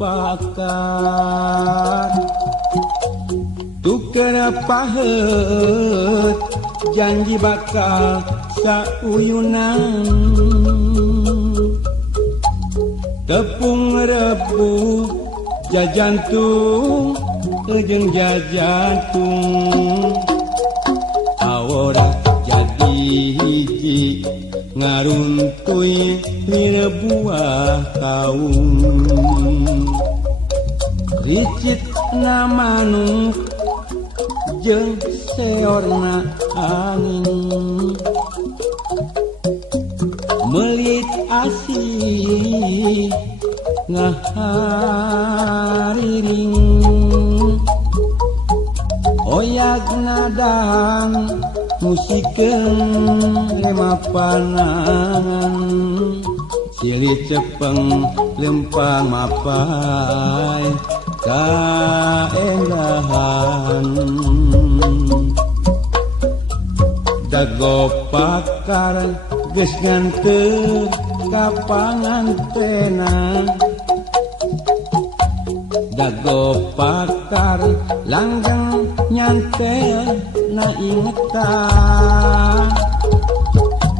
pakar tuker pahet janji bakal sauyunan tepung rebuk jajantung jeung jajantung awora jadi hiji ngaruntuy buah kaung ricit manuk jeung seorna angin melit asih ngahariring oyak nadang musikeun remapanangan silih cepeng lempang mapai kaendahan dago pakar geus nganteu ka pangantenan dago pakar langgeng nyantel na ingetan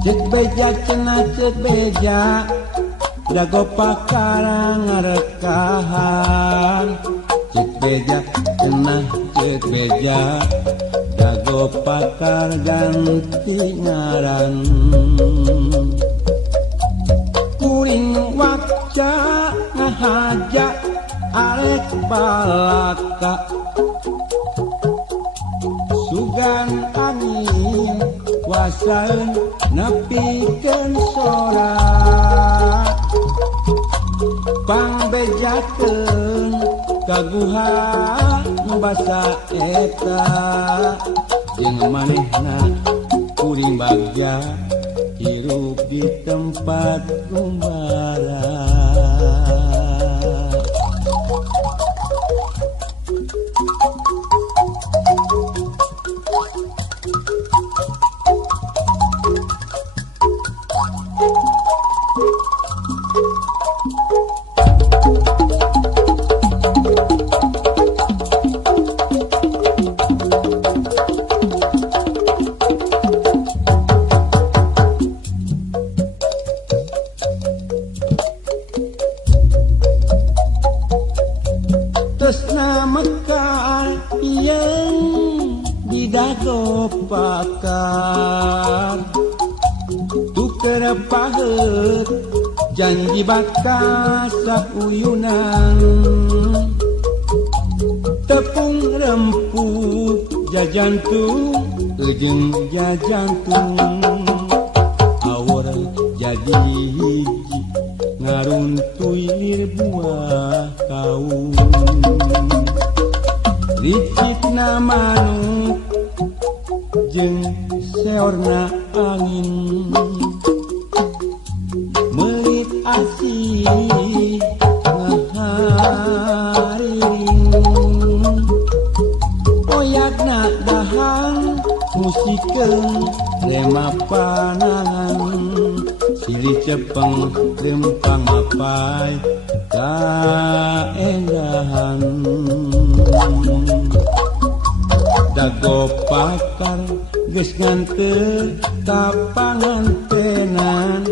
cek beja cenah cek beja dago pakar ngarekahan cek beja cenah cek beja dago pakar ganti ngaran kuring waca ngahaja arek balaka sugan angin wasaeun nepikeun sora pangbejakeun kaguha nu basa eta jeung manehna kuring bagja hirup di tempat gumbara. Tresna mekar ieun di dago pakar tuker pahet janji bakal sauyunan tepung rempuk jajantung jeung jajantung awor jadi hiji ngaruntuy buah kaung ricitna manuk jeung seorna angin melit asih ngahariring oyakna dahang musikeun remapanangan silih cepeng lempang mapai kaendahan dago pakar geus nganteu ka pangantenan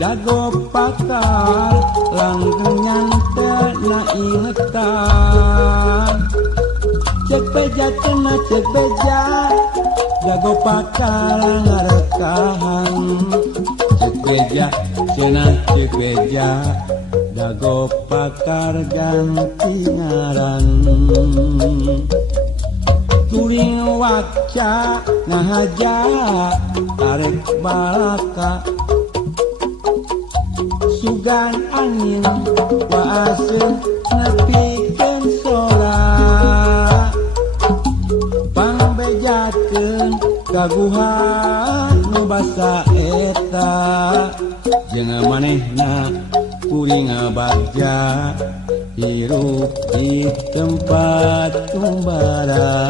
dago pakar langgeng nyantel na ingetan cek beja cenah cek beja dago pakar ngarekahan cek beja cenah cek beja dago pakar ganti ngaran kuring waca ngahaja arek balaka sugan angin waaseun nepikeun sora pangbejakeun kaguha nu basa eta jeung manehna kuring bagja hirup di tempat gumbara.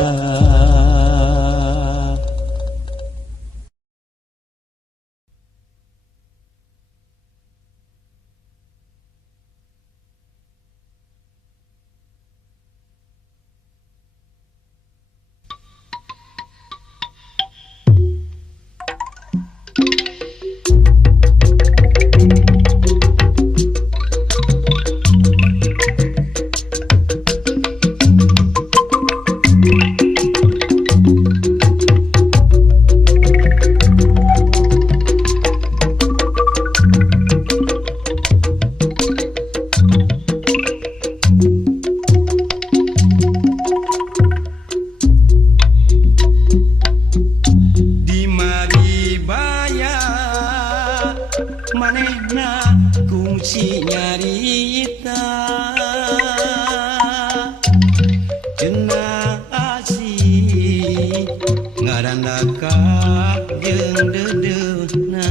nyarita cenah asih ngarandaka jeung dedeuna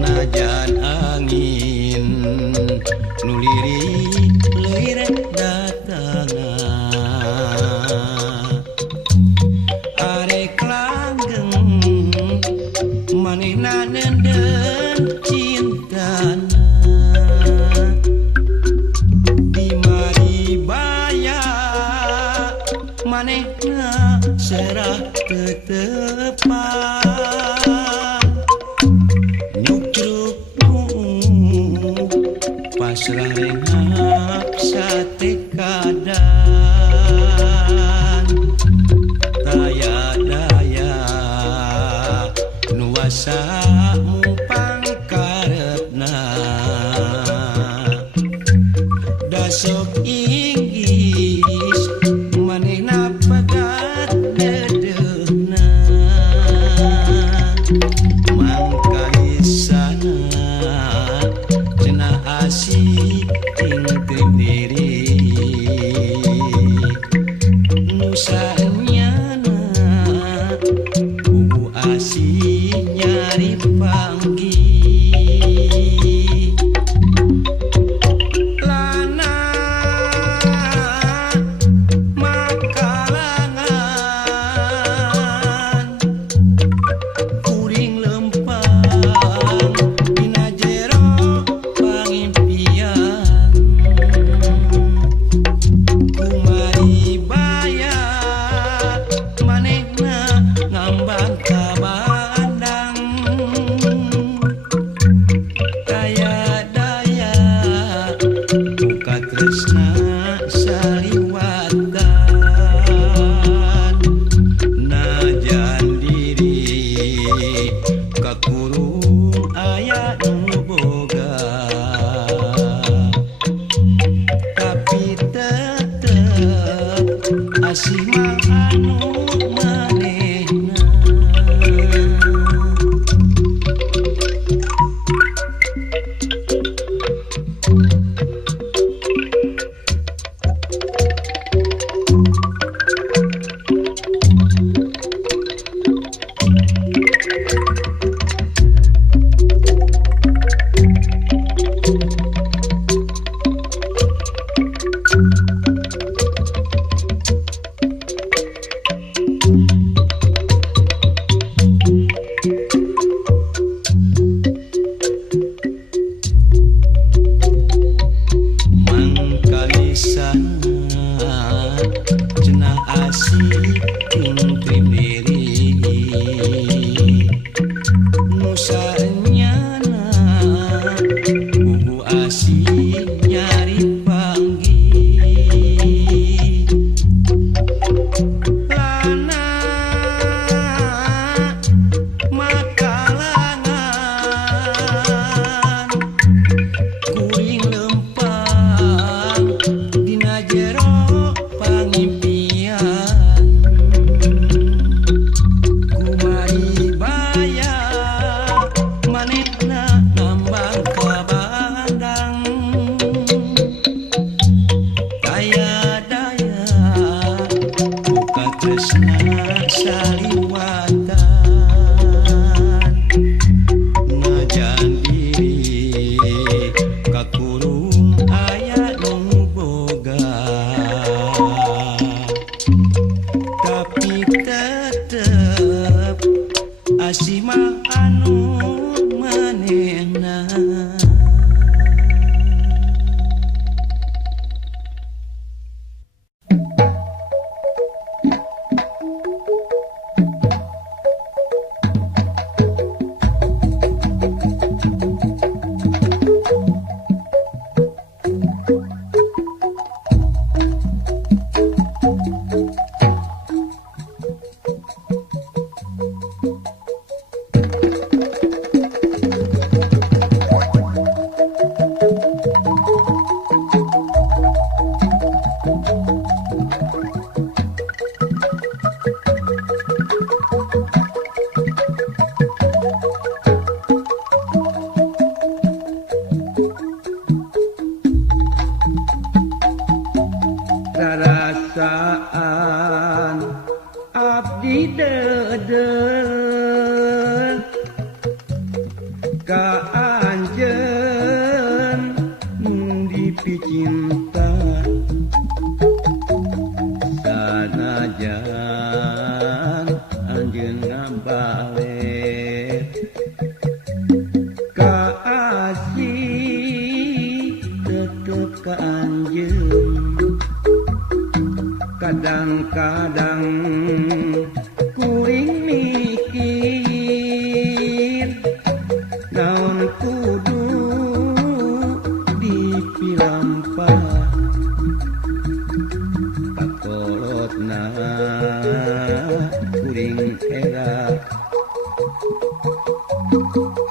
najan angin nu lirik leuwih rek datangna arek langgeng manehna nenden cintana di maribaya manehna serah tetepan nyukruk pasrah rengap sate kadan daya daya nuasa mumpang karetna dasok inggis manehna pegat dedeuhna mangkalisana cenah asih tingteup diri nusanyana bubu asih nyari panggih lana makalangan kuring lempang dina jero pangimpian kumari baya manehna ngambang ka bandang daya daya buka tresna saliwatan najan diri kakurung aya nu boga tapi tetep asih mah anu manehna mangkalisana cenah asih tingteup diri nusanyana bubu asih nyari panggih lana makalangan kuring lempang dina jero pangimpian kumari baya manehna ngambang ka bandang daya daya buka tresna saliwatan najan diri kakurung aya nu boga tapi tetep asih mah anu manehna pipi cinta sanajan anjeun ngabalik ka asih tetep ka anjeun kadang-kadang kuring mikir naon kudu dipilampah kakolotna kuring era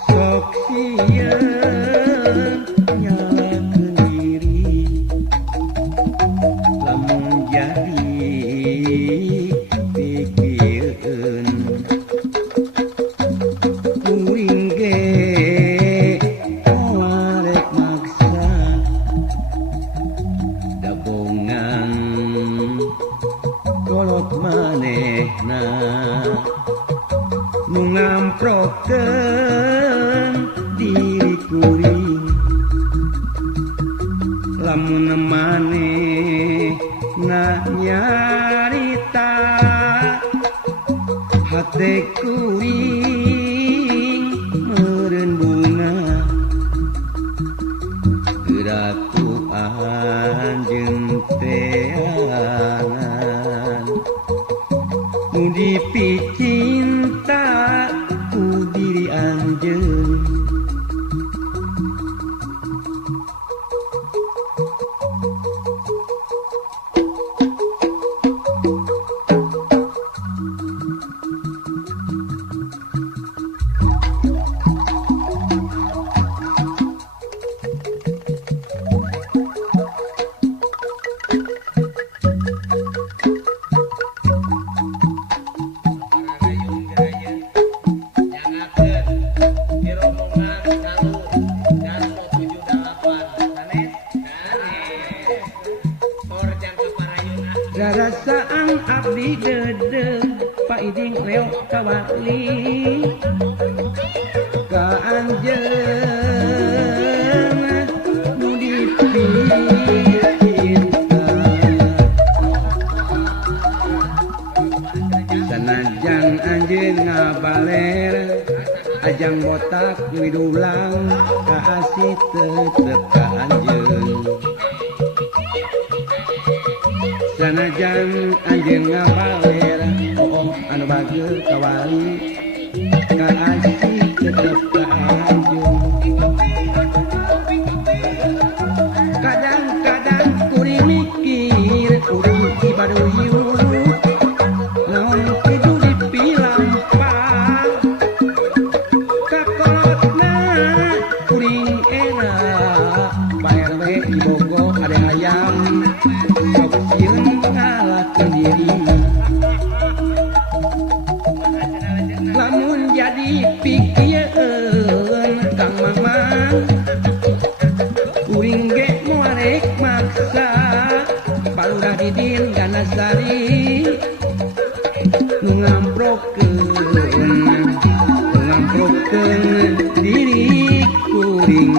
sok sieun nyalakeun diri lamun jadi pikieun kuring ge warek maksa dabongan kolot manehna nu ngamprokeun diri kuring lamun manehna nyarita hate kuring meureun bunga geuraku anjeun teangan nu dipicinta ku diri anjeun Rarasaan abdi dedeg paiding leo kawali ka anjeun nu dipicinta sanajan anjeun ngabaler ajang botak widulang ka asih tetep ka anjeun sanajan anjeun ngabaler anu bageur kawali ka asih tetep ka anjeun kadang-kadang kuring mikir kudu dibaduyut naon kudu dipilampah kakolotna kuring era bae we ibogo ade hayam sok sieun ngalakeun diri lamun jadi pikieun kang mamang kuring ge moarek maksa palurah didin ganasari nu ngamprokeun diri kuring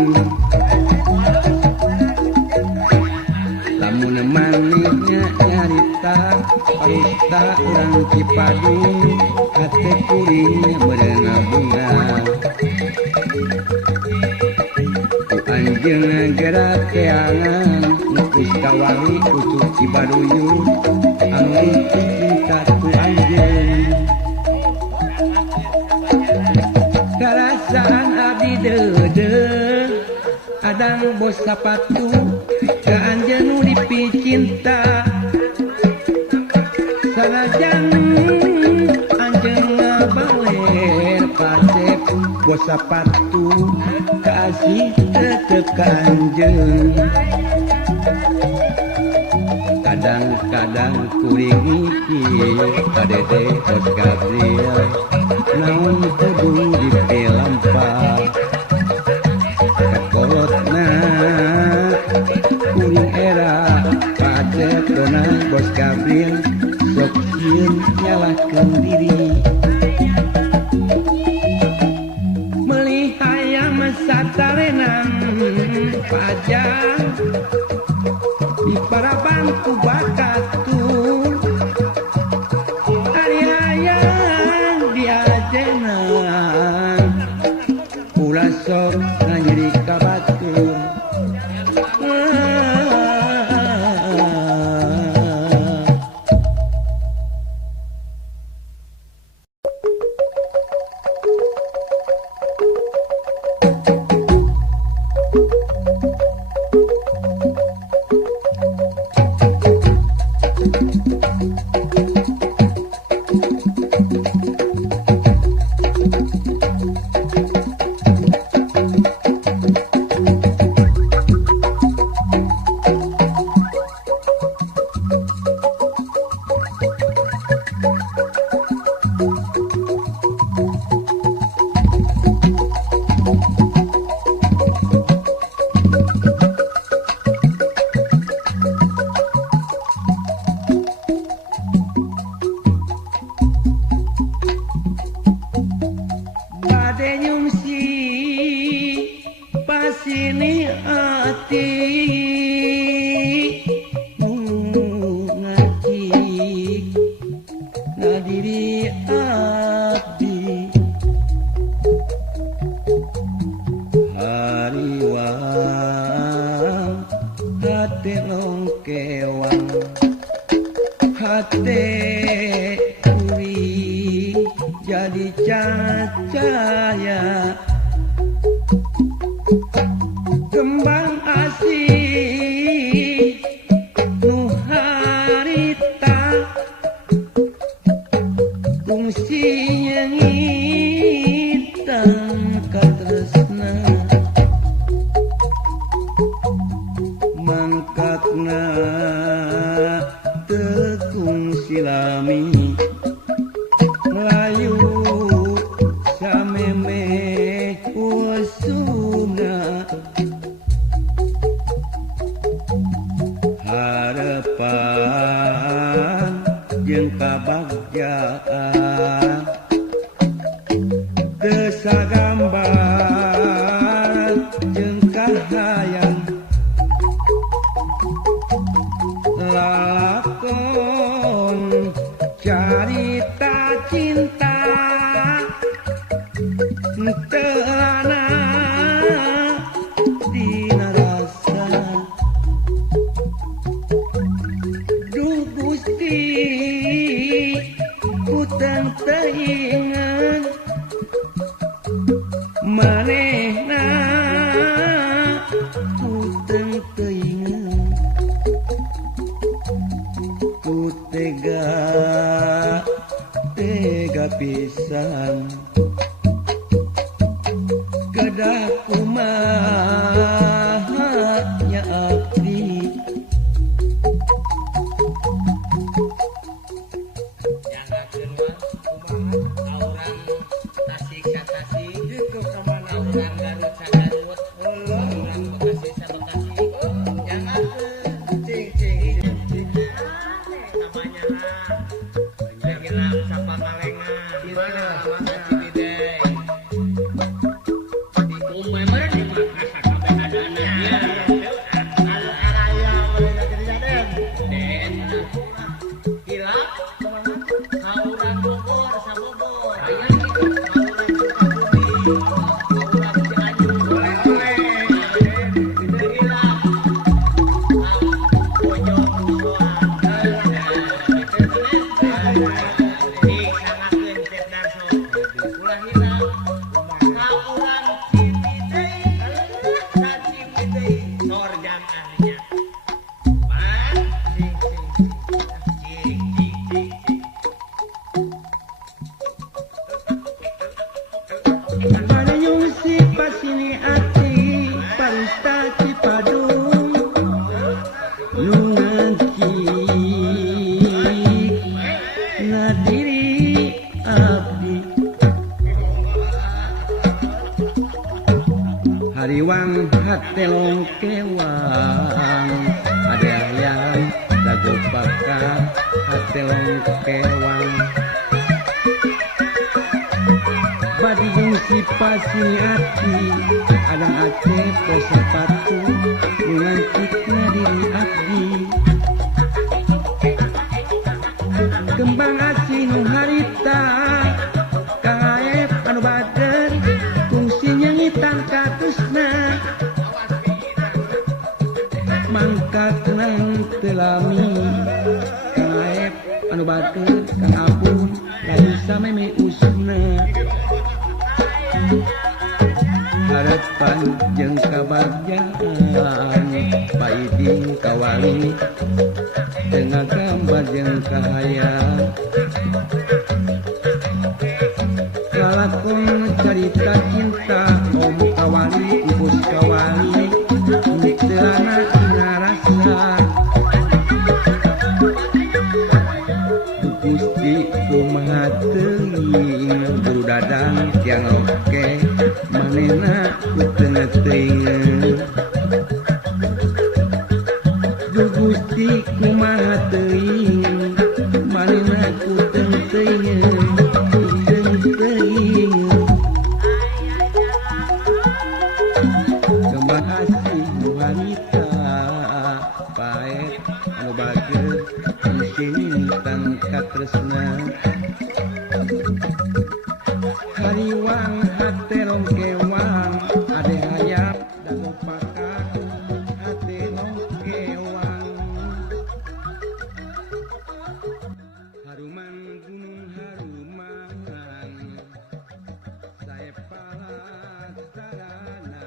lamun manehna nyarita parista urang Cipadu hate kuring meureun bunga ku anjeun gerak teangan nukus kawali pucuk Cibaduyu anu cinta ku anjeun karasaan abdi dedeg adang bos sapatu ka anjeun nu dipicinta sanajan anjeun ngabaler pasep bos sapatu kasih tetep ka anjeun kadang-kadang kuring mikir kadede bos Gabriel naon kudu dipilampah kakolotna kuring era pasep donang bos Gabriel sok sieun nyalakeun diri meuli hayam satarenang pajang ini ati ngaji ngadiri abdi hariwang hati longkewang hati kuring jadi cahaya kembang asih nu harita fungsi nyangitan katresna mangkatna tekung silami layu sameme usuna harapan jeung kabagjaan desa gambar jeung kahayang lakon carita cinta telana dina rasa duh Gusti ku tenteingan manehna ku tenteingan ku tega pisan kedah kumahnya abdi jangakeun mah kumaha aurang tasik ka tasik gitu kamana aurang Garut ka Garut aurang Bekasi ka Bekasi jangakeun cing namanya lagi lah sapa malengan gimana alamatnya Cibidey di umay mah di Makassar kabeh adana ya anu araya mulai kerja den gila kauran Bogor sa Bogor aya kitu kauran Sukabumi kauran Cianjur oleh-oleh gila pojok musola hariwang hate longkewang ada yang dago baka hate longkewang badi jeung si pasini ati adang ate pesapatu ngangkitna diri abdi kembang asih nu harita kaep anu bader fungsi nyangitan katusna mangkatna telami kaep anu bader kang abu lalu sameme usna harapan jeung kabagjaan paiding kawali dengan gambar jeung kahayang lalakon carita cinta om kawali ibu kawali mikdelana narasa Gusti kumaha teuing buru dadang tiang oke manehna kuteu teuing Gusti kumaha teuing manehna kuteu teuing kembang tresna hariwang hate rong kewang ade hayap dan lupakan hate rong kewang haruman gunung haruman saya palas saranana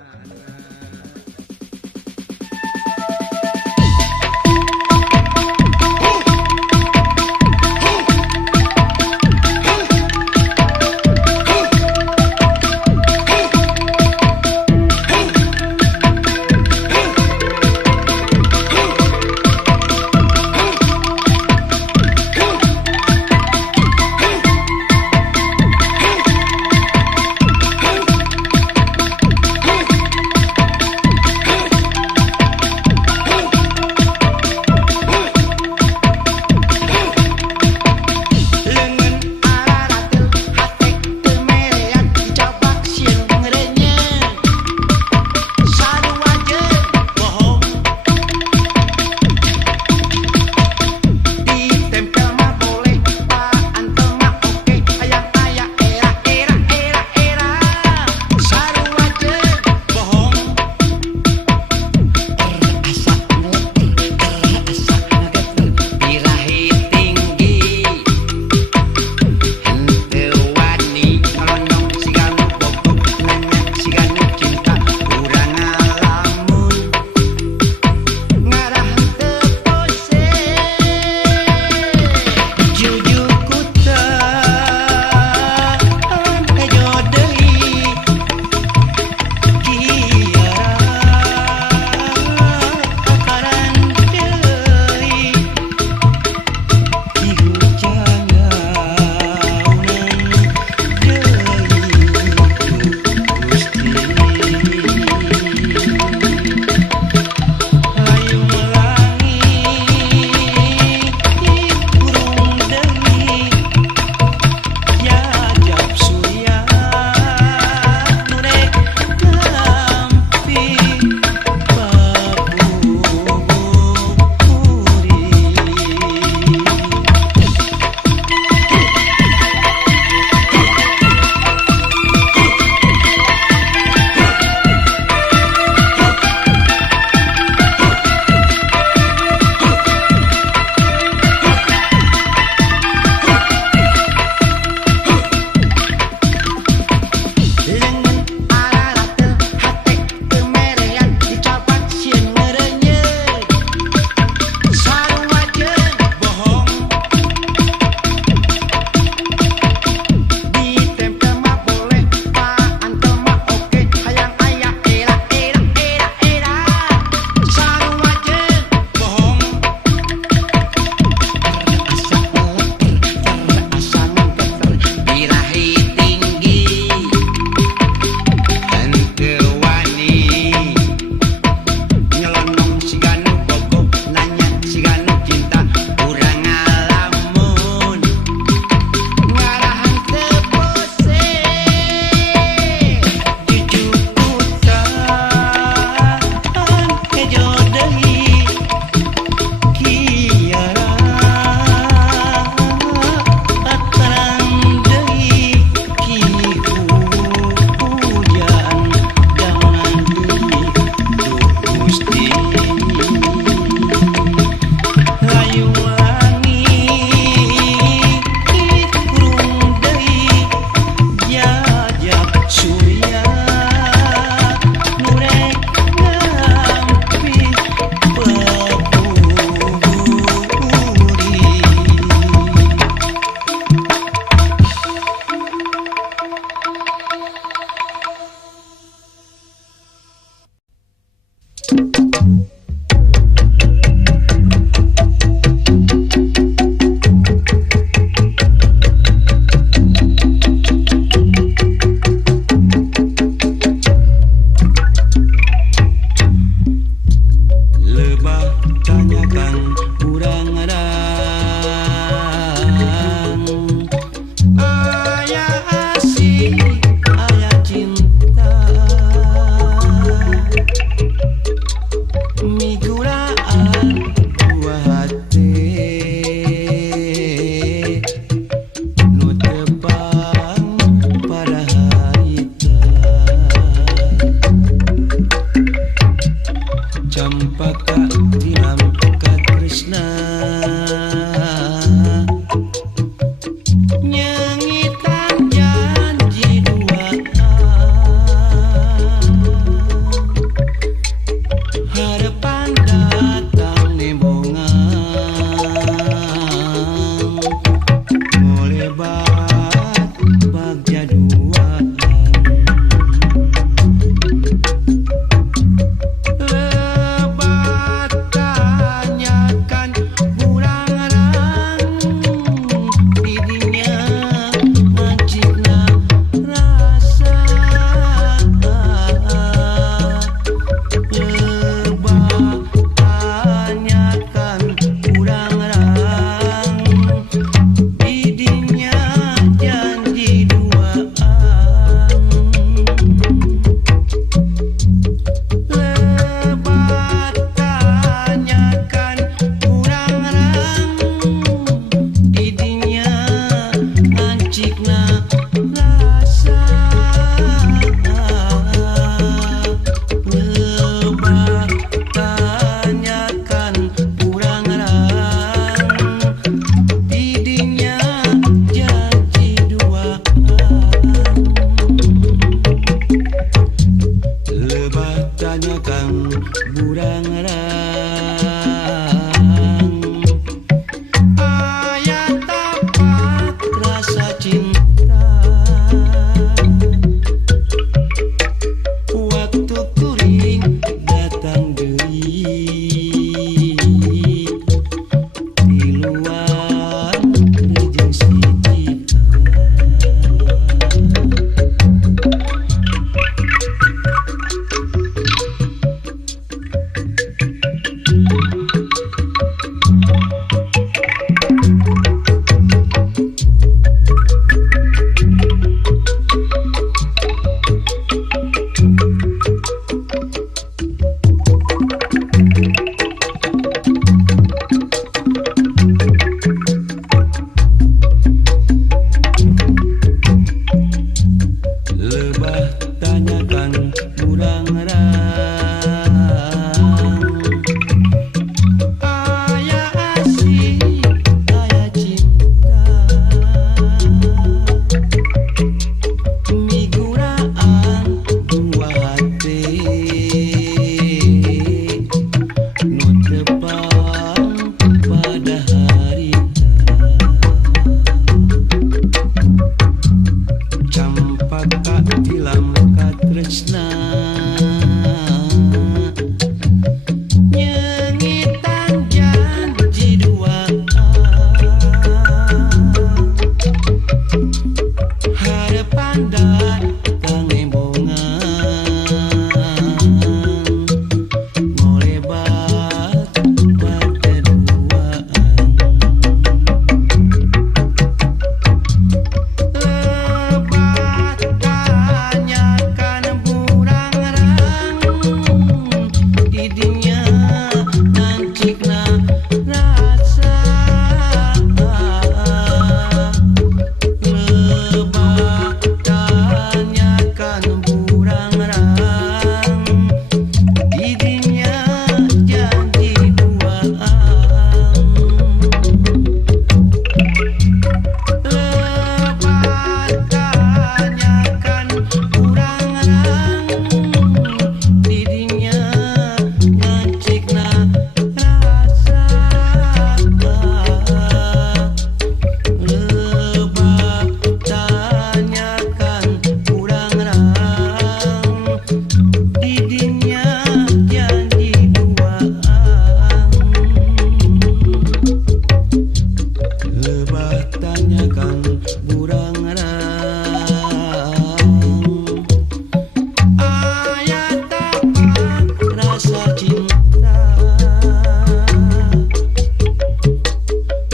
Campaka tilam katresna nyangitan janji duaan harapan datang nembongan ngolebat bagja duaan lebat tanyakan burang-rang didinya mancikna rasa lebat tanyakan burang-rang didinya janji duaan lebat tanyakan burang-rang didinya mancikna rasa lebat tanyakan burang-rang didinya janji duaan lebat tanyakan burang-rang ayat tapak rasa cinta waktu kuring datang deui di luar rejeng si cita lebah tanyakan burang-rang aya asih aya cinta miguraan dua hati nu tepang pada harita campaka tilam katresna nyangitan janji duaan harapan datang nembongan ngolebat pada duaan lebat tanyakan burang-rang didinya mancikna rasa lebat tanyakan burang-rang didinya janji duaan lebat tanyakan burang-rang didinya mancikna rasa lebat tanyakan burang-rang didinya janji duaan lebat tanyakan burang-rang ayat tapak rasa cinta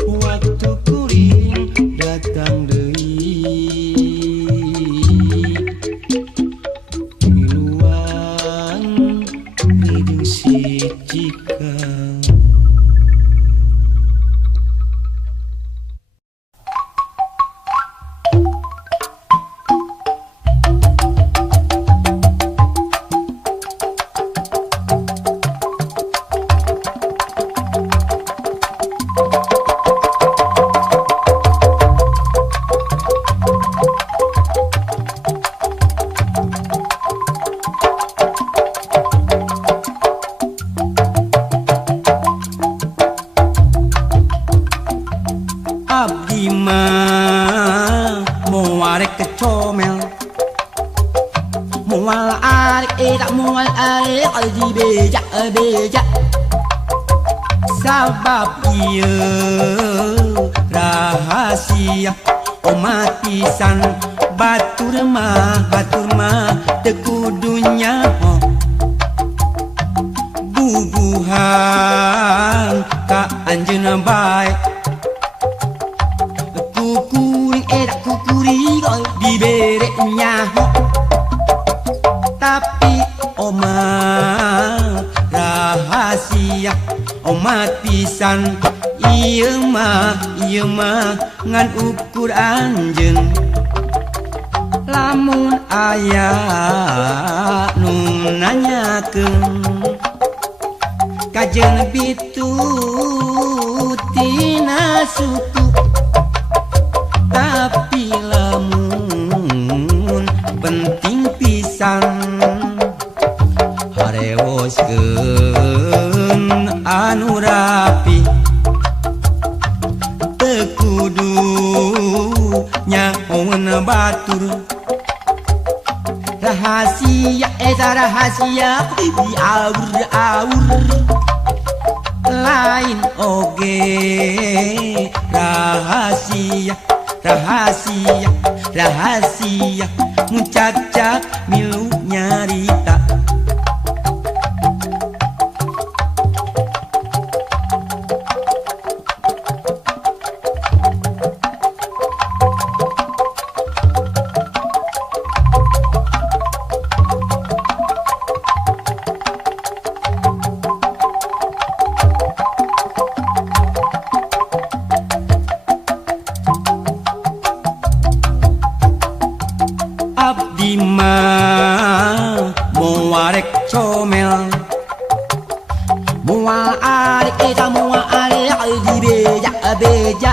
waktu kuring datang deui di luar rejeng si cika di beja sabab ieu rahasia umat pisan batur mah teu kudunya bubuhan ka anjeun bae kukuring dibere nyaho tapi omat rahasia omat pisan ieu mah ngan ukur anjeun lamun aya nu nanyakeun kajeun bitu tina suku tapi lamun penting pisan hareoskeun anu rapi teu kudu nyaon batur rahasia eta rahasia diaur-aur lain oge rahasia muncak-cak milu nyarita abdi mah moal arek comel moal arek eta moal arek di beja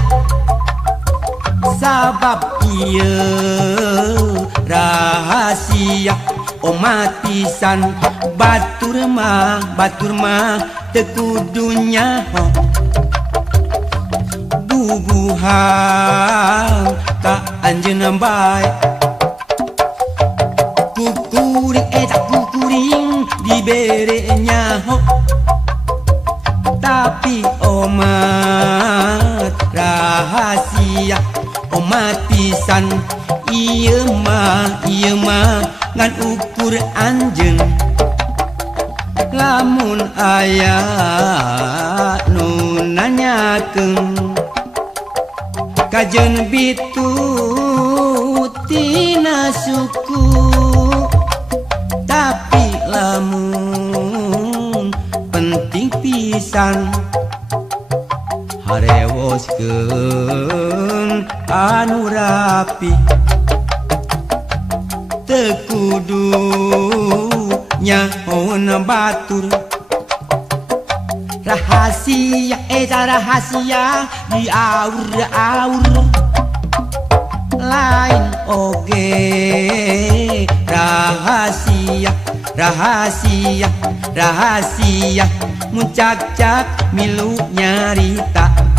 sabab ieu rahasia umat pisan batur mah teu kudu nyaho bubuhan ka anjeun bae kukuring dibere nyaho tapi omat rahasia omat pisan ieu mah ngan ukur anjeun lamun aya nu nanyakeun kajeun bitu tina suku tapi lamun penting pisan harewoskeun anu rapi teu kudu nyaon batur rahasia eta rahasia diaur-aur lain oge rahasia muncak-cak milu nyarita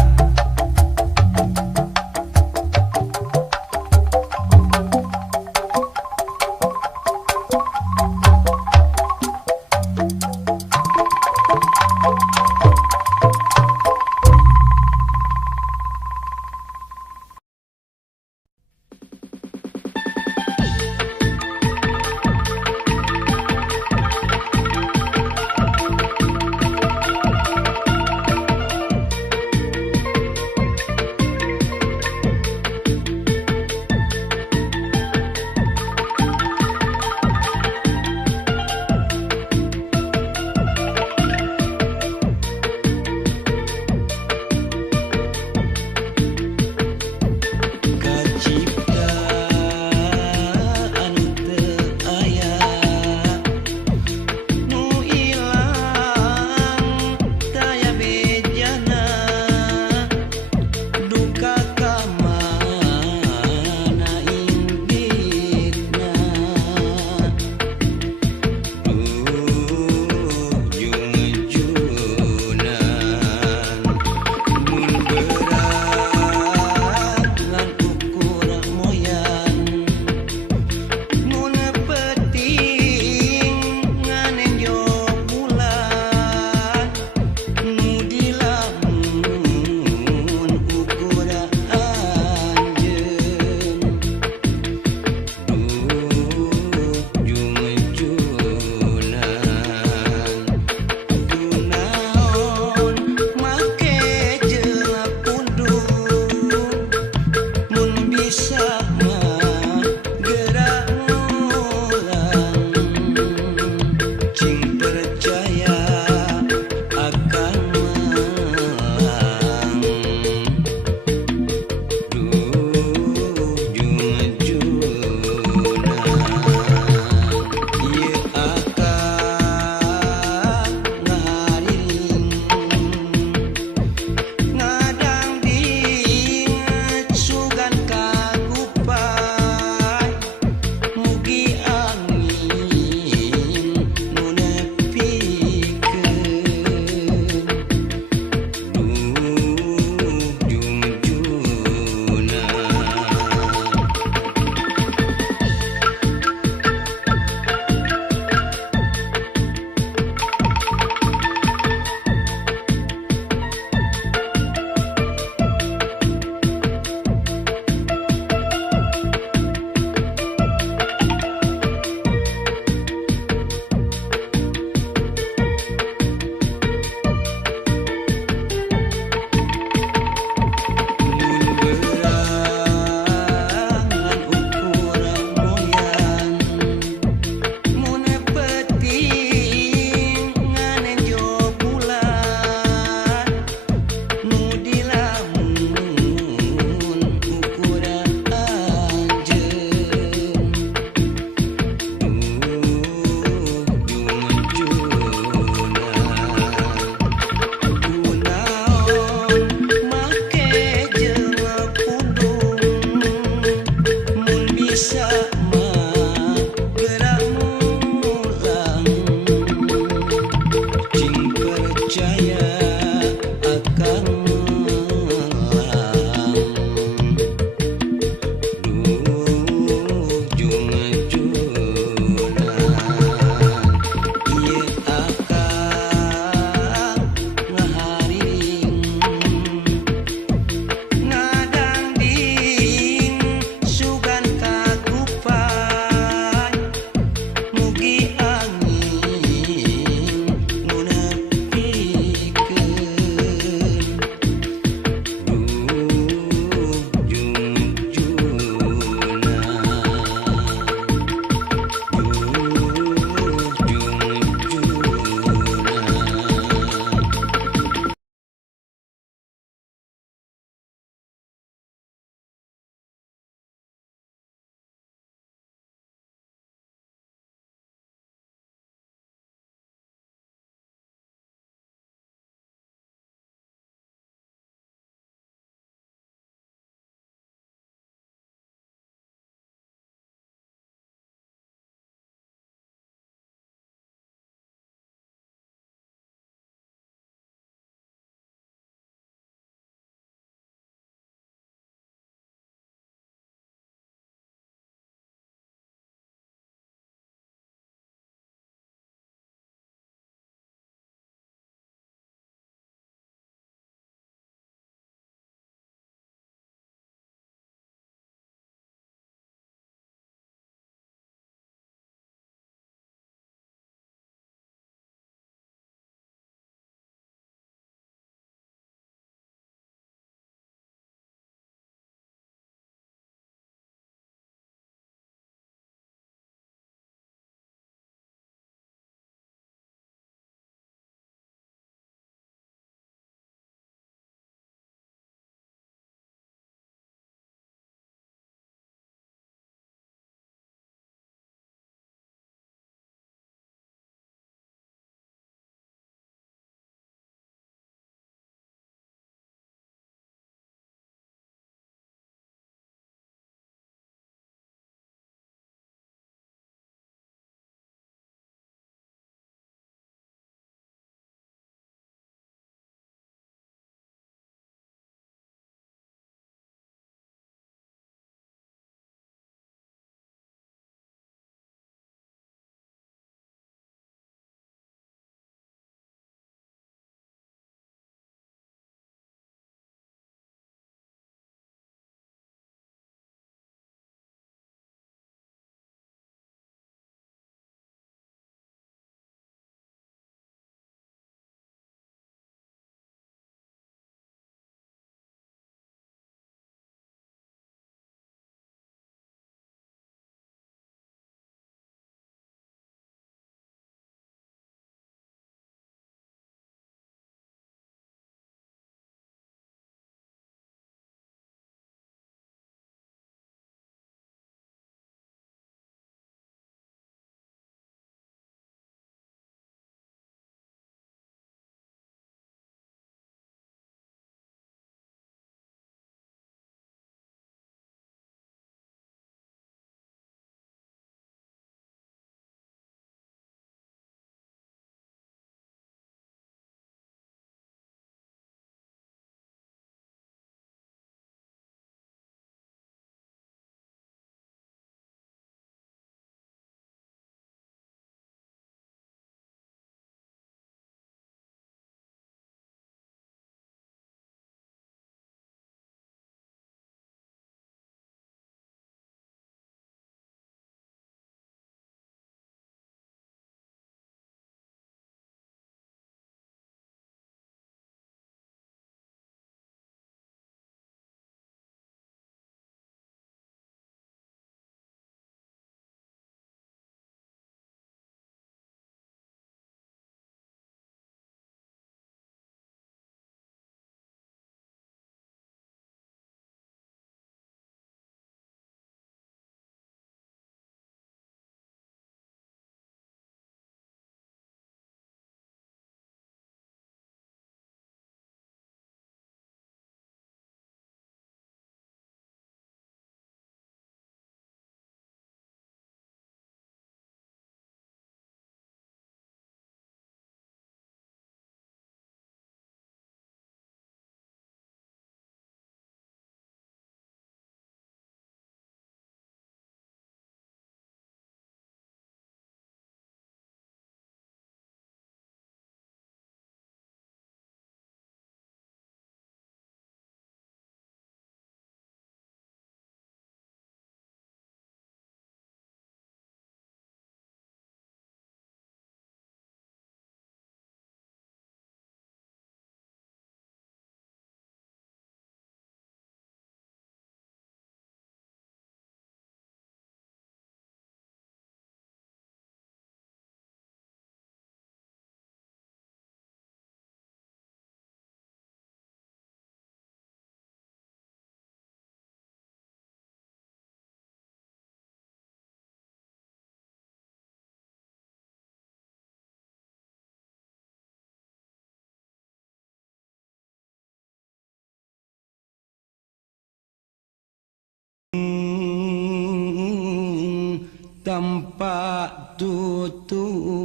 tanpa tutugan.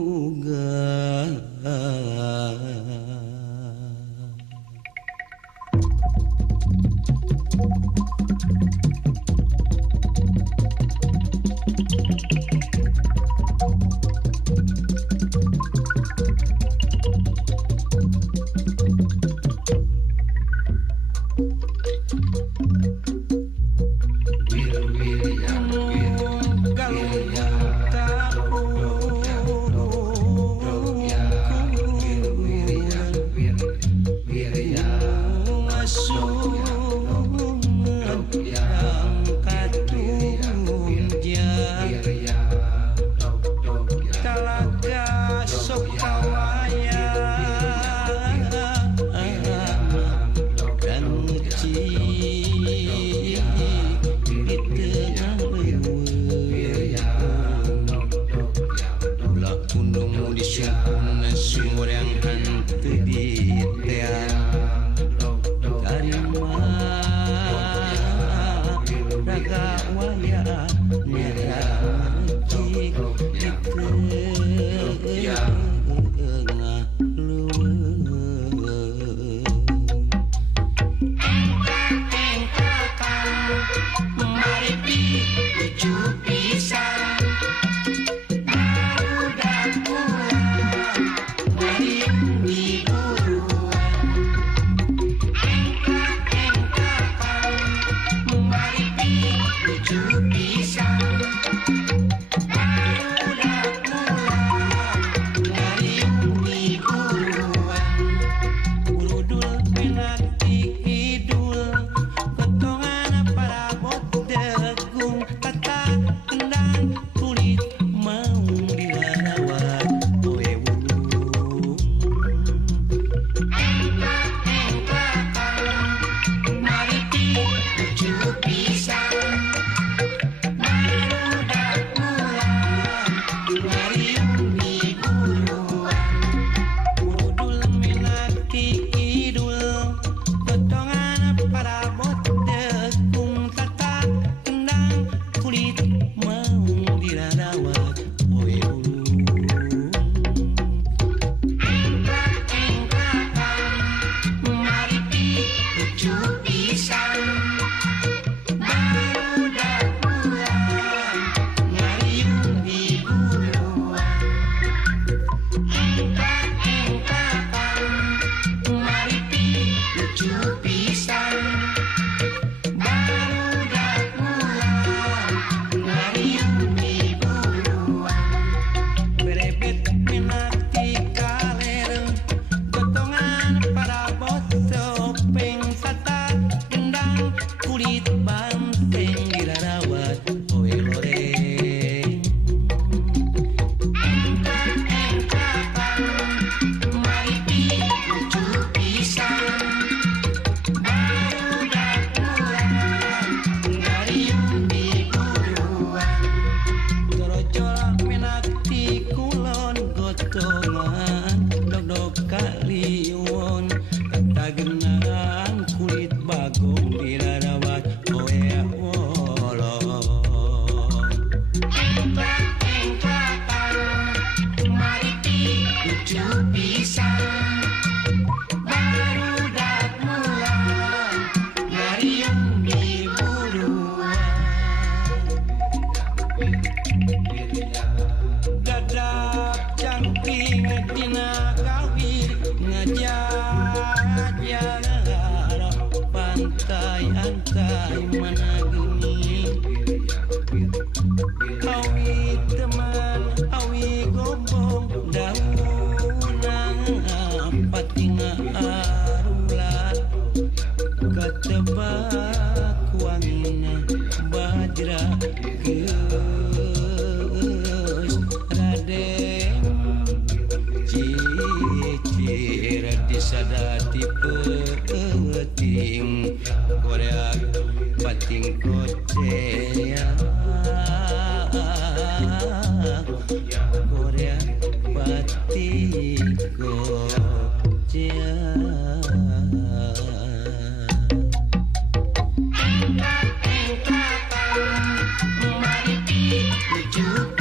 You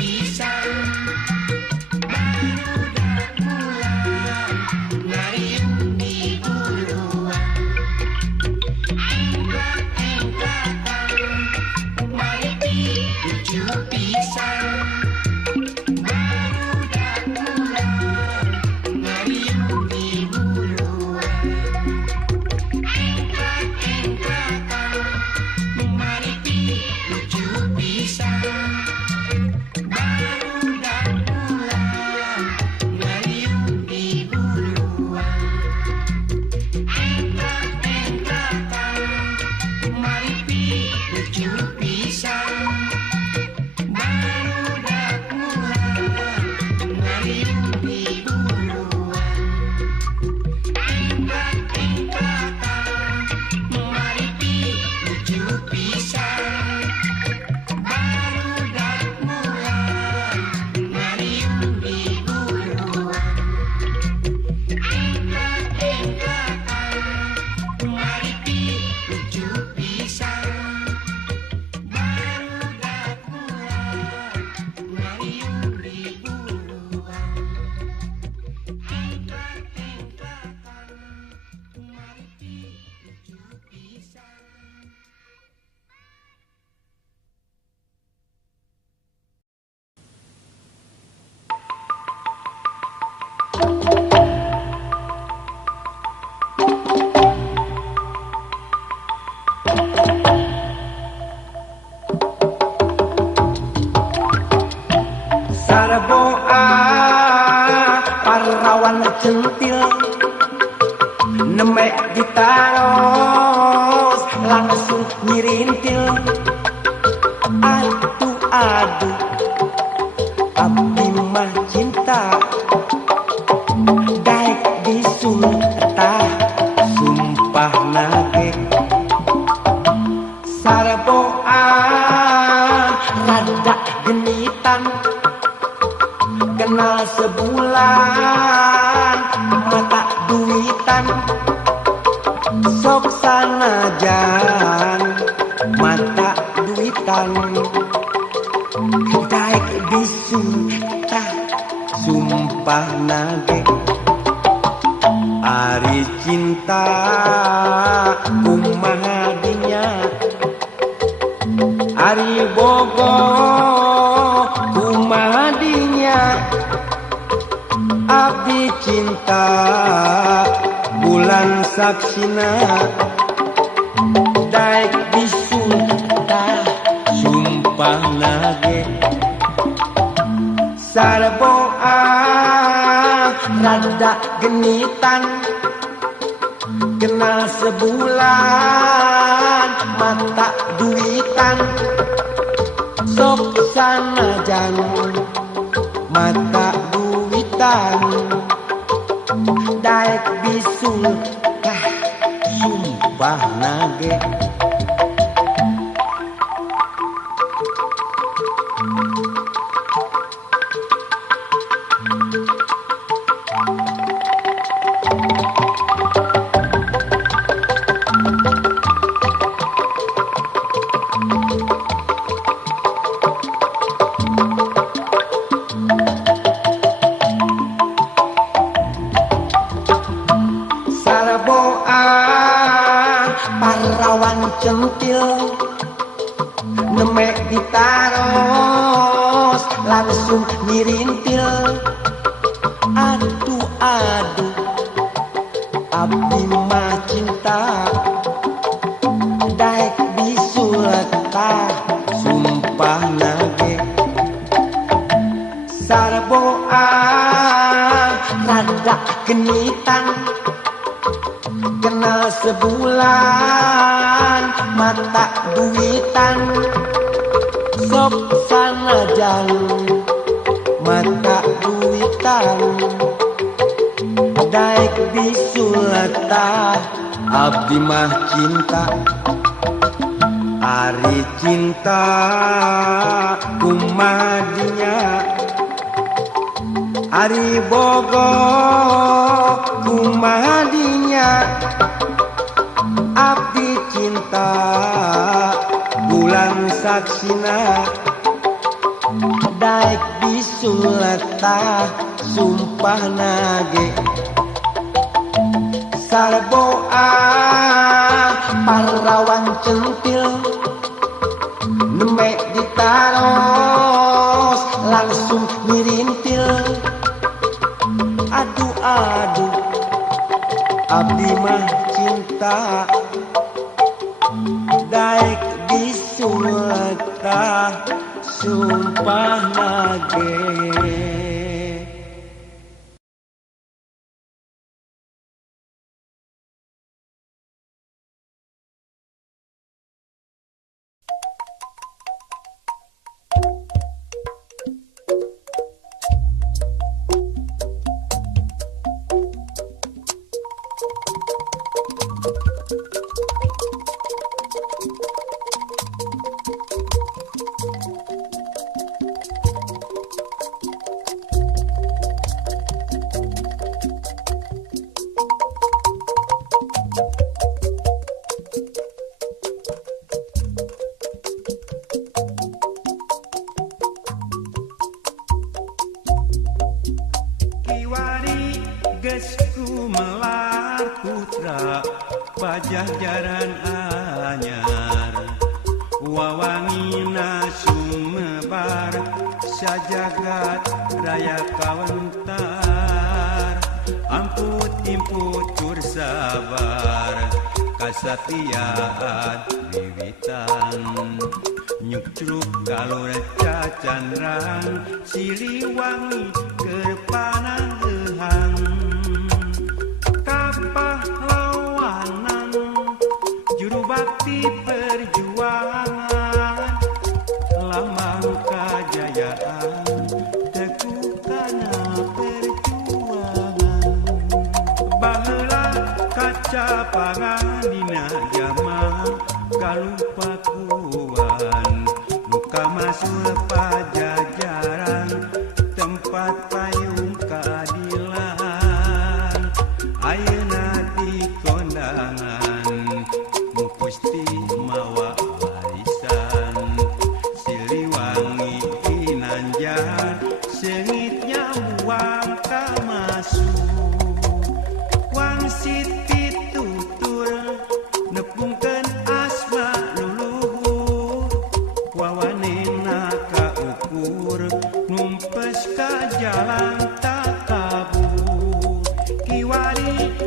Sarboa parawan centil nemek ditaros langsung nyirintil adu abdi mah cinta daek bisul tah sumpah nage Sarboa rada genitan kenal sebulan mata duitan sok sanajan mata duitan daek bisu tah sumpah nage ari cinta kumaha dinya ari bogo kumaha dinya abdi cinta bulan saksina daek bisul tah sumpah nage Sarboa rada genitan kenal sebulan mata duitan sok sanajan mata duitan daek bisul tah sumpah nage parawan centil nemek ditaros langsung nyirintil adu abdi mah cinta daek bisul tah sumpah nage Sarboa rada genitan kenal sebulan mata duitan sok sanajan mata duitan daek bisul tah abdi mah cinta ari cinta kumaha dinya ari bogo kumaha dinya abdi cinta bulan saksina daek bisul tah sumpah nage sarboa parawan centil nemek ditaros langsung mirintil. Aduh aduh abdi mah cinta daek disulta sumpah nage. Gesku melar putra pajajaran anyar wawangina sumebar sajagat raya kawentar amput imput tur sabar kasatiaan wiwitan nyukcruk galur cacandran Siliwangi kerpanang ehang pahlawanan juru bakti perjuangan lambang kejayaan teguh kana perjuangan baheula kaca pangan dina jaman kalupakuan luka masul pajajaran tempat payung keadilan ayeuna di kondangan mupusti mawa warisan Siliwangi Ginanjar sengitnya buang kamasu wangsit pitutur nepungkeun asma luluhur wawanena kaukur numpes ka jalan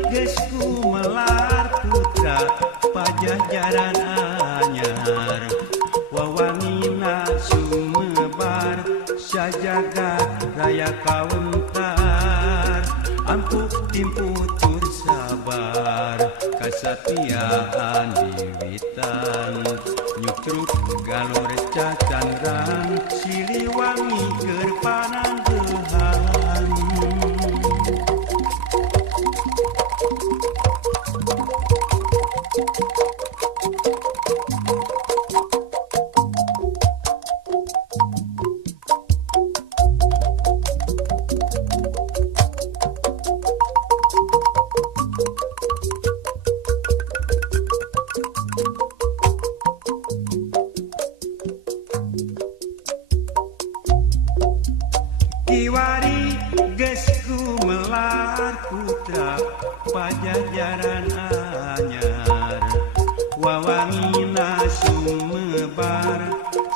gesku melar putra pajajaran anyar wawangina sumebar sajagat raya kawentar ampuk timput tur sabar kasatiaan wiwitan nyukruk galur cacandran Siliwangi kerpanang gehan. Kiwari gesku melar putra pajajaran anyar wawangina sumebar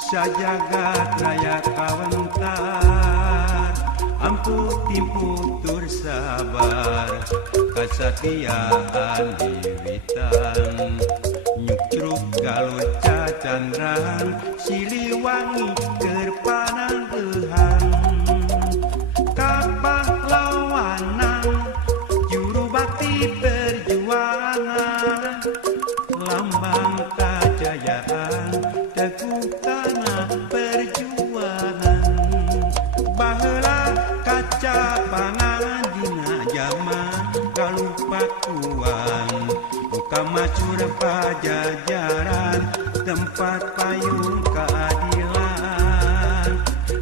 sajagat raya kawentar amput timput tur sabar kasatiaan wiwitan nyukcruk galur cacandran Siliwangi kerpanang ehang pahlawanan juru bakti perjuangan lambang kejayaan teguh kana perjuangan baheula kaca pangan dina jaman kalupakuan buka macur pajajaran tempat payung keadilan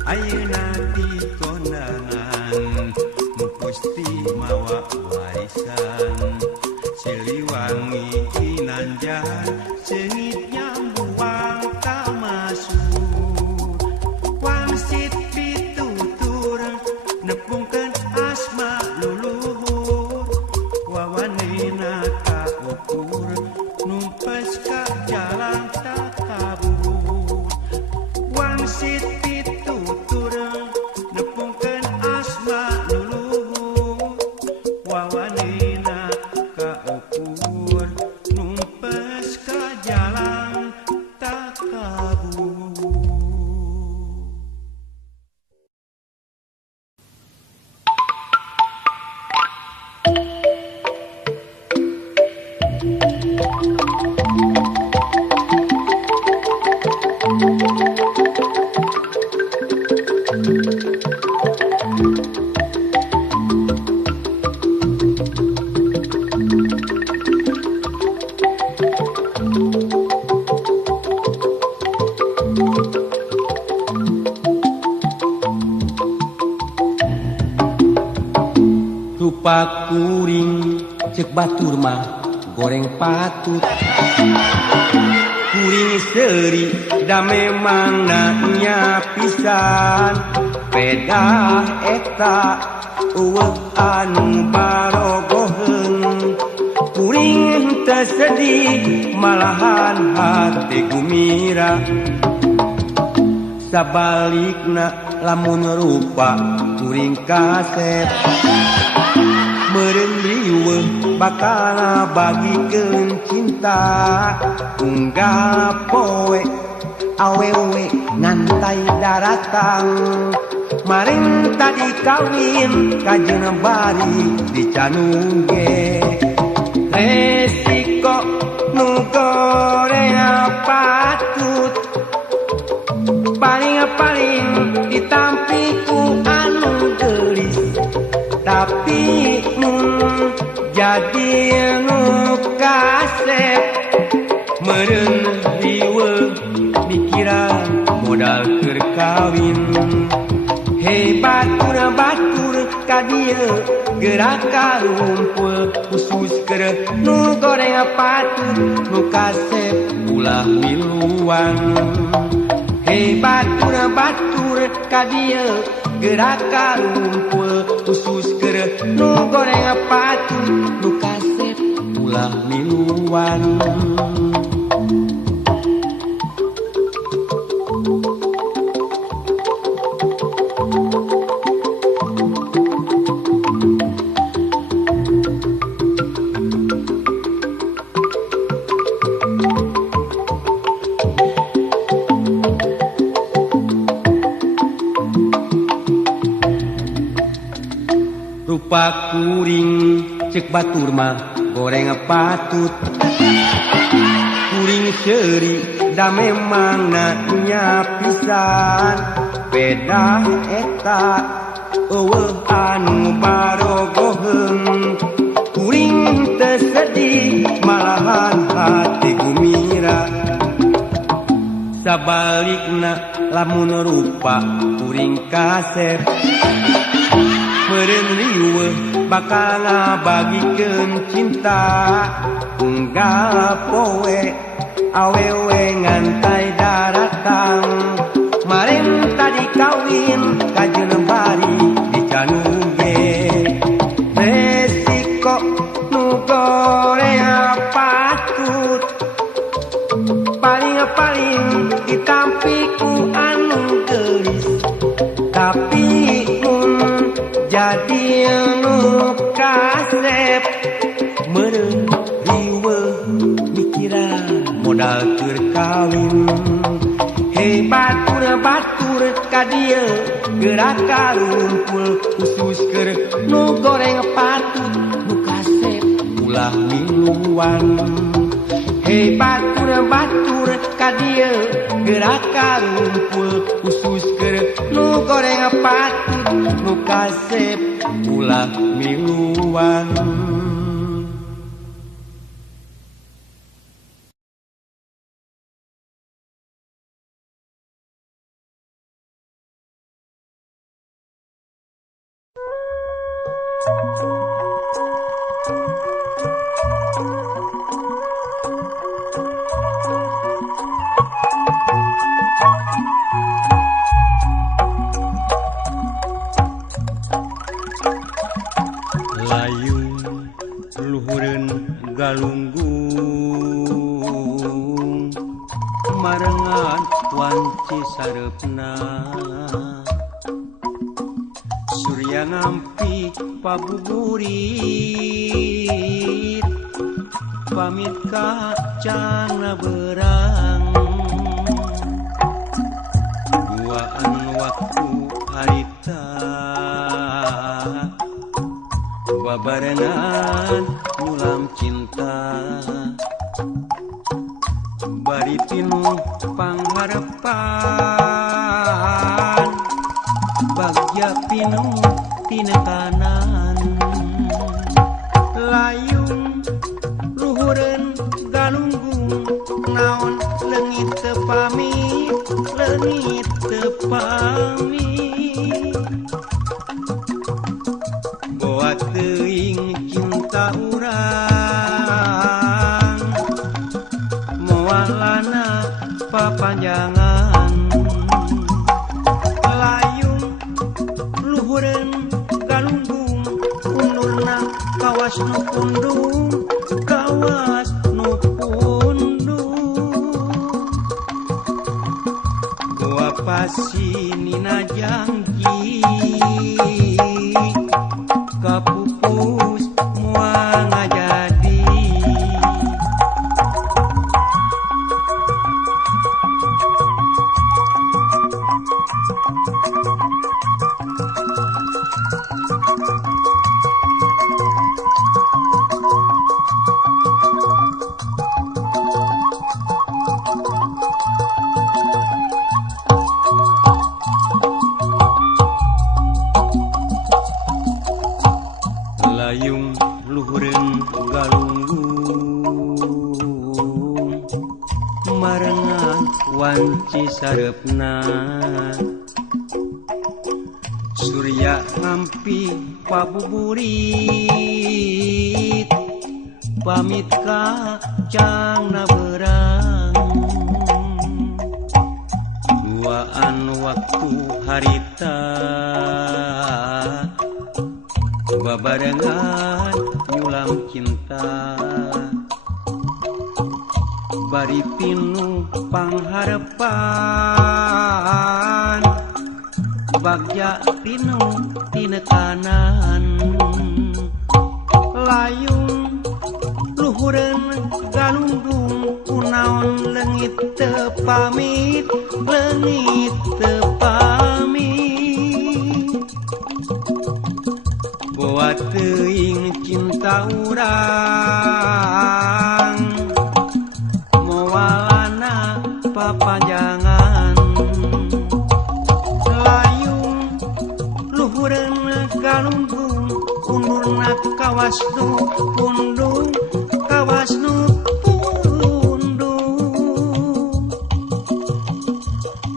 ayeuna di kondangan mupusti mawa warisan Siliwangi Ginanjar sengitnya buang kamasu wangsit pitutur nepungkeun asma luluhur wawanena cek batur mah goreng patut kuring seri da memang nanya pisan peda eta eueuh anu barogoheun kuring teu sedih malahan hati gumira sabalikna lamun rupa kuring kasep meureun riweuh bakal bagikeun cinta unggal poe awewe ngantai daratang maring tadi kawin kajeuna bari dicanung ge resiko nu goreng patut paling ditampi ku anu geulis tapi mun jadi nu kasep meureun riweuh mikiran modal keur kawin batur ka dieu gerak karumpul khusus keur nu goreng patut nu kasep ulah miluan batur ka dieu gerak karumpul khusus keur nu goreng patut nu kasep ulah miluan rupa kuring cek batur mah goreng patut kuring seuri da memang nanya pisan beda eta eueuh anu barogoheun kuring teu sedih malahan hati gumira sabalikna lamun rupa kuring kasep meureun riweuh bakal ngabagikeun cinta unggal poe awewe ngantai daratang maring tadi kawin kajeuna bari dicanung ge resiko nu goreng patut paling ditampi ku anu geulis tapi jadi nu kasep meureun riweuh mikiran modal keur kawin batur ka dieu gerak karumpul khusus keur nu goreng patut nu kasep ulah miluan batur ka dieu gerak karumpul khusus keur nu goreng patut nu kasep ulah miluan layung luhureun galunggung marengan wanci sareupna surya ngampi pabuburit pamit ka cana berang duaan waktu harita babarengan nyulam cinta bari pinuh pangharepan bagja pinuh tinekanan layung luhureun galunggung naon leungit teu pamit leungit teu pamit boa teuing cinta urang pundung kawas nu pundung gua pasinina janji kapupus moal ngajadi layung luhureun galunggung marengan wanci sarepna surya ngampi pabuburit pamit ka cangna berang duaan waktu harita babarengan nyulam cinta bari pinu pangharepan bagja pinu tinekanan layung luhureun galunggung kunaon leungit teu pamit leungit teu pamit bawa teuing cinta urang moalana papanjangan layung luhureun galunggung undurna kawas nu pundung kawas nu pundung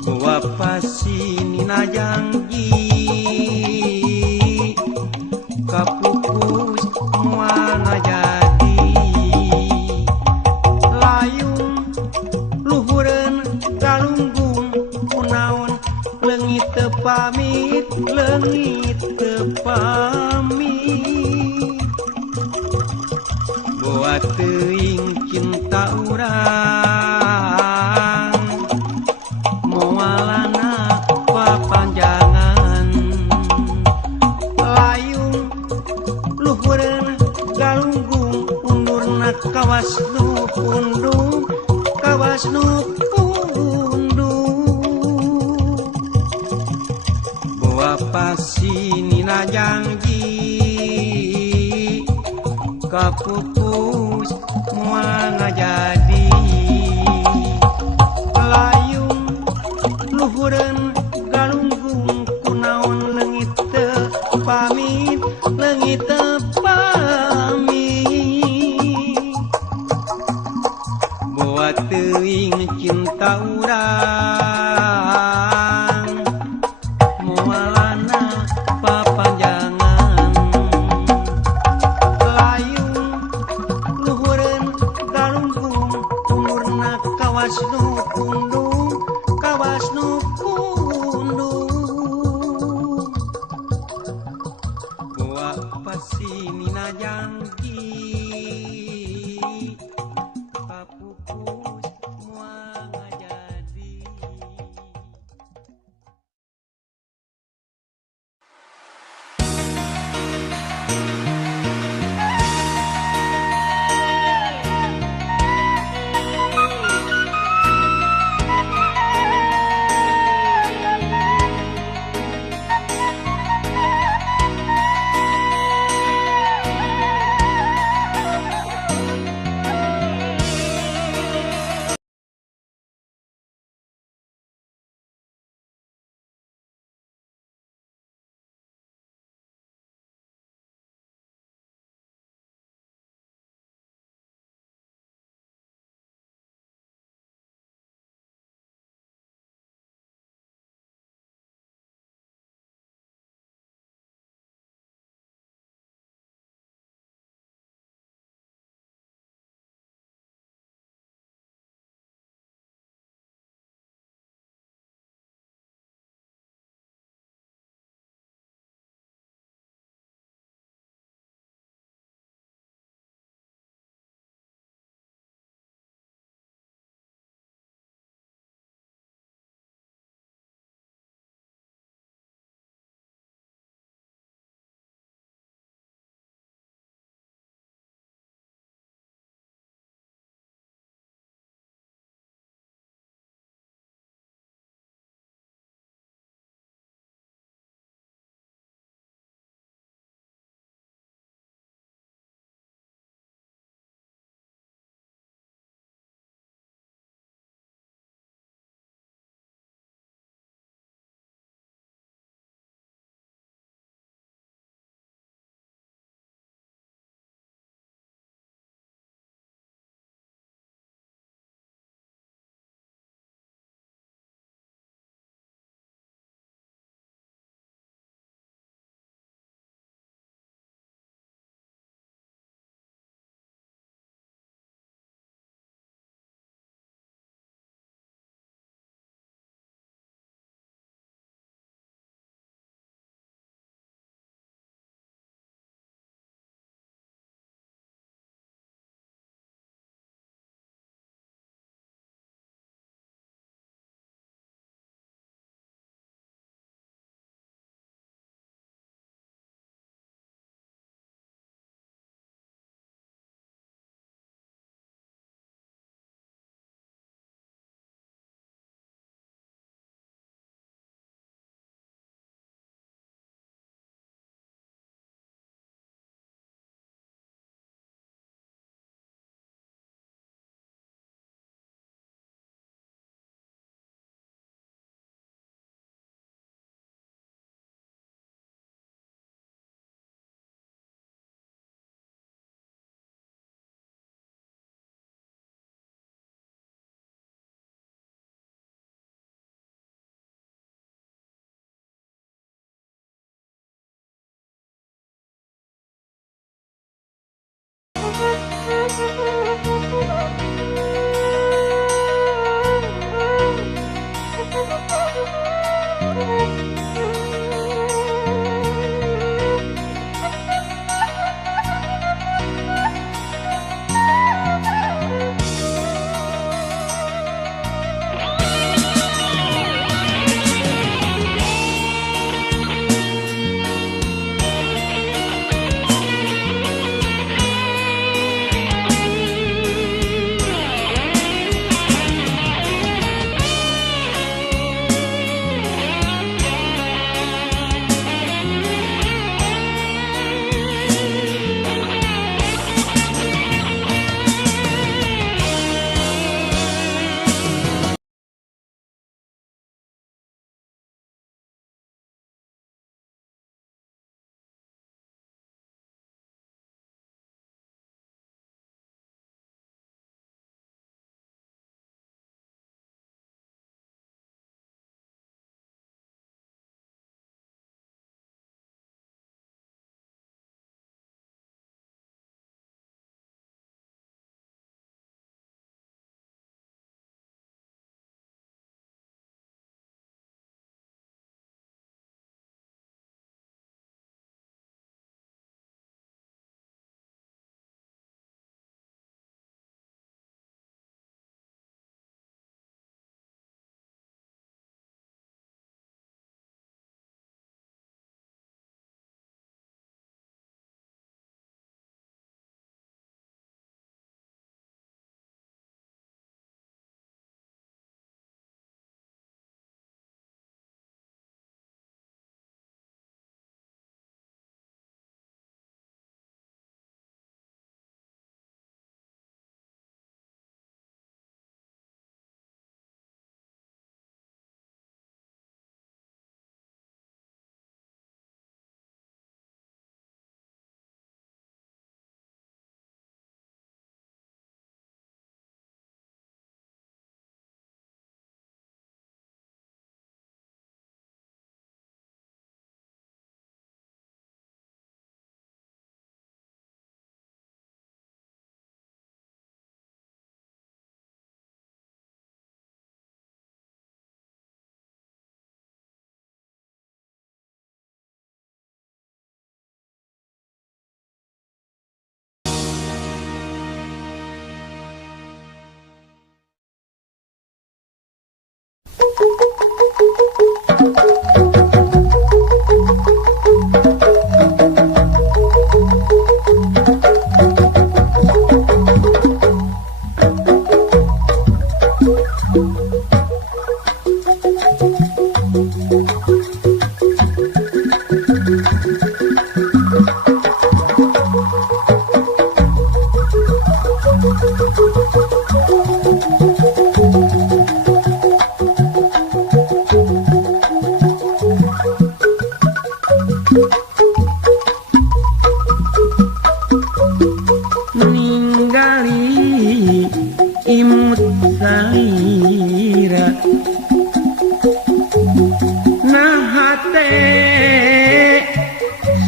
bawa pasinina janji kapupus moal ngajadi layung luhureun galunggung kunaon leungit teu pamit leungit teu pamit boa teuing cinta urang moalana papanjangan layung luhureun galunggung undurna kawas nu pundung kawas nu pundung bawa pasinina janji kapupus moal ngajadi layung luhureun galunggung kunaon leungit teu pamit leungit teu pamit bawa teuing cinta urang moalana papanjangan layung luhureun galunggung umurna kawas nu pundung kawas nu pundung bawa pasinina janji kapupus moal ngajadi. ninggali imut salira nah hate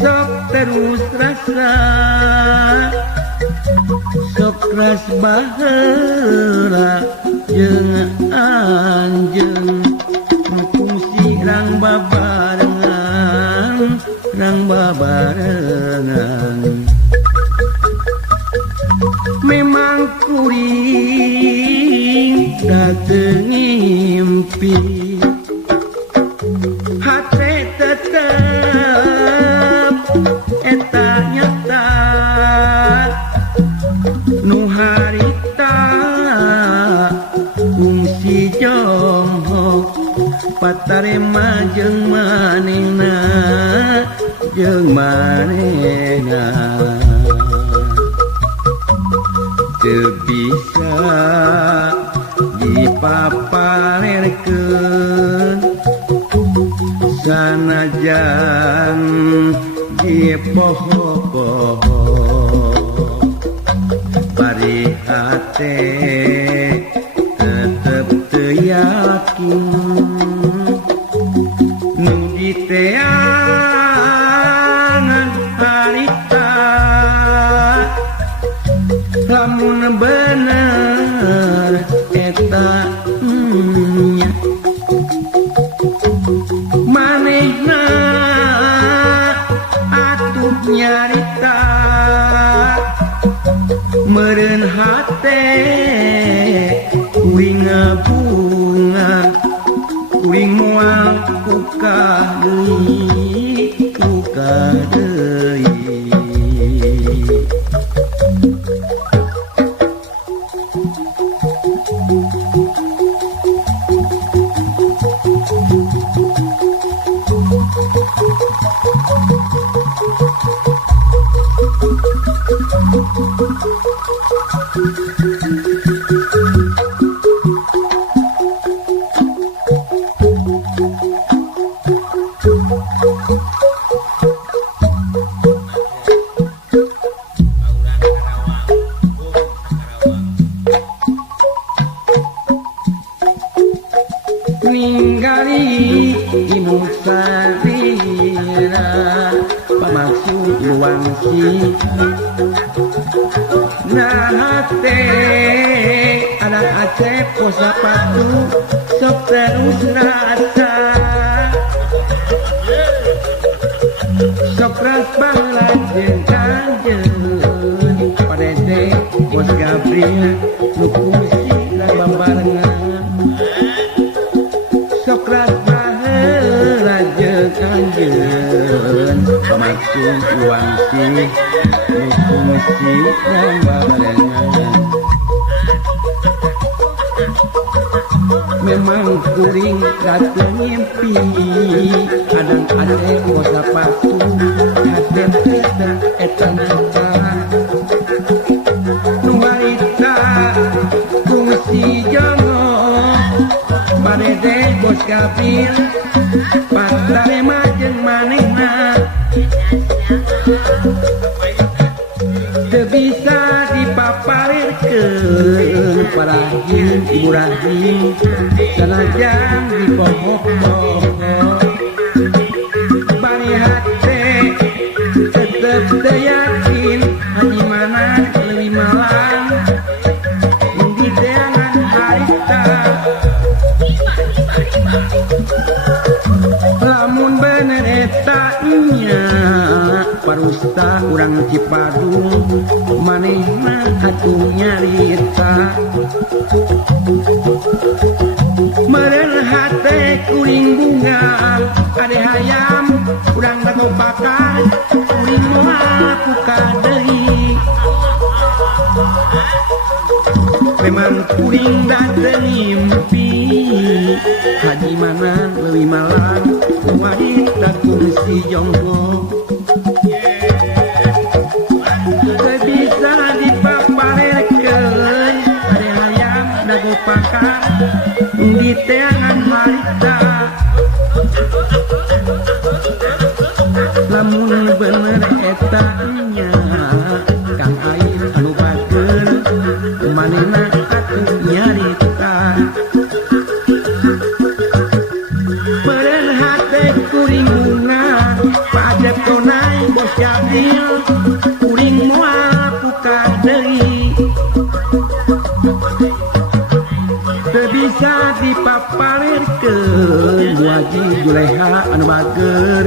sok terus rasa sok ras baheula jeung anjeun fungsi rang babarengan memang kuring dateng ngimpi hate tetep eta nyata nu harita fungsi jonghok patarema jeung manehna teu bisa dipaparerkeun sanajan dipoho-poho bari hate tetep teu yakin nu diteangan harita lamun bener eta nya manehna atuh nyarita meureun hate kuring ngabunga kuring moal kuka deui ninggali imut salira pamaksud luangsi nah hate anak Aceh posa patu sok terus rasa sok ras baheula jeung kanjeun padede bos Gabriel nu fungsi rang babarengan sok ras baheula jeung kanjeun pamaksud luangsi nu fungsi rang babarengan memang kuring dateng ngimpi kadang ade bosa patu hadem kita eta nyata nu harita fungsi jongo padede bos Gabriel patarema jeung manehna teu bisa dipaparerkeun parahil ibu rahim sanajan dipoho-poho bari hate tetep teu yakin haji mana leuwih malang di deangan harita lamun bener eta nya parusta urang Cipadung manehna atuh nyarita meureun hate kuring bunga ade hayam urang bato bakar kuring melaku kadei memang kuring dateng mimpi haji mana leuwih malang wanita kursi jongkok bisa dipapalerkeun ade hayam dago pakar di teangan harita lamun bener eta nya kang air anu bageun manehna atuh nyarita beureun hate kuring bunga pajak tonai bos Jabil kuring moal buka deui teu bisa dipapalerkeun Haji Juleha anu bager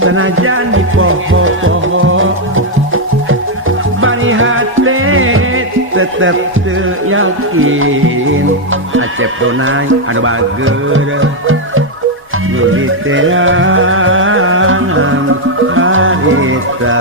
sanajan di poho-poho bari hate tetep teu yakin acep donai anu bager nu diteangan harita.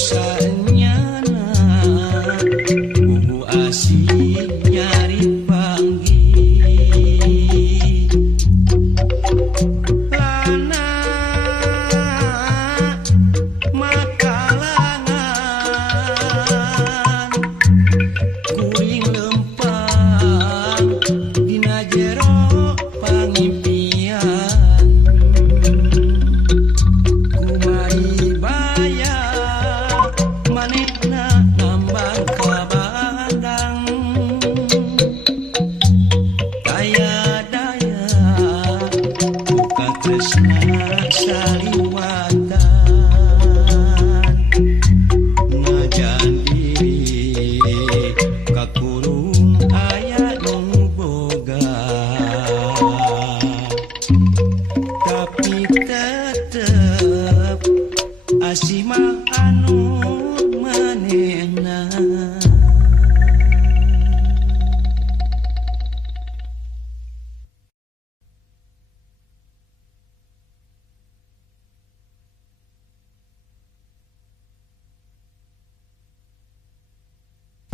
Sanyana bubu asih nyari panggil lana makalangan kuring lempang dina jero pangimpian kumari bayar manehna nambang ka bandang daya daya buka tresna saliwatan ngajan diri kakurung aya nu boga tapi tetep asih mah anu